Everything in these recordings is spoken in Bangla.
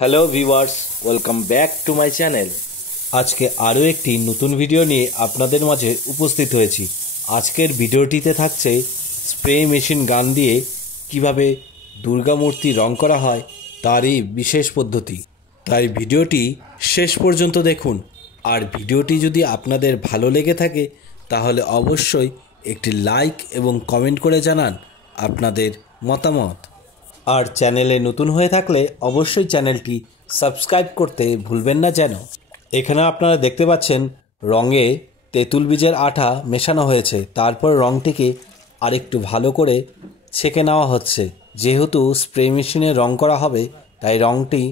Hello viewers, welcome back to my channel. আজকে আরও একটি নতুন ভিডিও নিয়ে আপনাদের মাঝে উপস্থিত হয়েছি। আজকের ভিডিওটিতে থাকছে স্প্রে মেশিন গান দিয়ে কিভাবে দুর্গা মূর্তি রং করা হয় তারই বিশেষ পদ্ধতি। তাই ভিডিওটি শেষ পর্যন্ত দেখুন। আর ভিডিওটি যদি আপনাদের ভালো লেগে থাকে তাহলে অবশ্যই একটি লাইক এবং কমেন্ট করে জানান আপনাদের মতামত। আর চ্যানেলে নতুন হয়ে থাকলে অবশ্যই চ্যানেলটি সাবস্ক্রাইব করতে ভুলবেন না যেন। এখানে আপনারা দেখতে পাচ্ছেন রঙে তেঁতুল বীজের আঠা মেশানো হয়েছে। তারপর রঙটিকে আরেকটু ভালো করে ছেঁকে নেওয়া হচ্ছে। যেহেতু স্প্রে মেশিনে রং করা হবে তাই রঙটি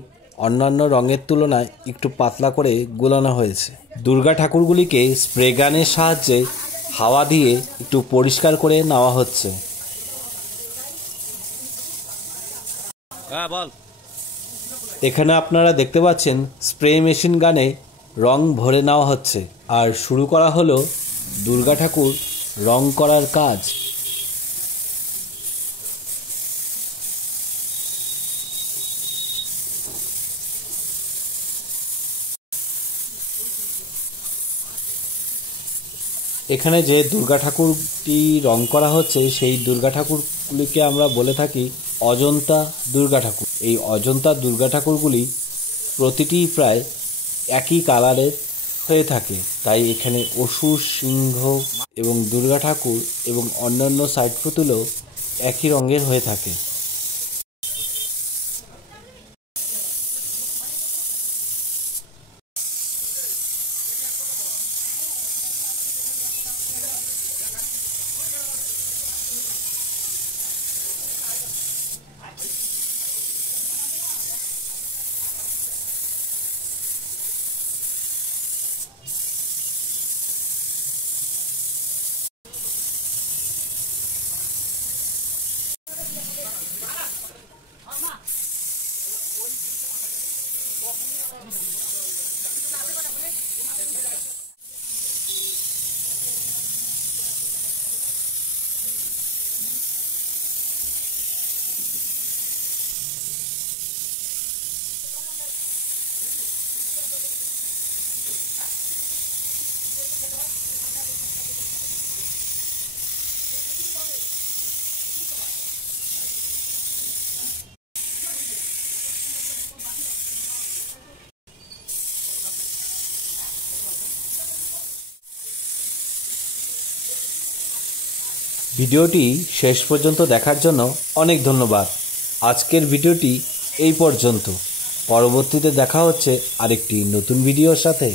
অন্যান্য রঙের তুলনায় একটু পাতলা করে গোলানো হয়েছে। দুর্গা ঠাকুরগুলিকে স্প্রে গানের সাহায্যে হাওয়া দিয়ে একটু পরিষ্কার করে নেওয়া হচ্ছে। এখানে আপনারা দেখতে পাচ্ছেন স্প্রে মেশিন গানে রং ভরে নেওয়া হচ্ছে। আর শুরু করা হলো দুর্গা ঠাকুর রং করার কাজ। এখানে যে দুর্গা ঠাকুরটি রং করা হচ্ছে সেই দুর্গা ঠাকুরগুলিকে আমরা বলে থাকি অজন্তা দুর্গা ঠাকুর। এই অজন্তা দুর্গা ঠাকুরগুলি প্রতিটি প্রায় একই কালারের হয়ে থাকে। তাই এখানে অসুর, সিংহ এবং দুর্গা ঠাকুর এবং অন্যান্য সাইড পুতুলও একই রঙের হয়ে থাকে। ভিডিওটি শেষ পর্যন্ত দেখার জন্য অনেক ধন্যবাদ। আজকের ভিডিওটি এই পর্যন্ত। পরবর্তীতে দেখা হচ্ছে আরেকটি নতুন ভিডিওর সাথে।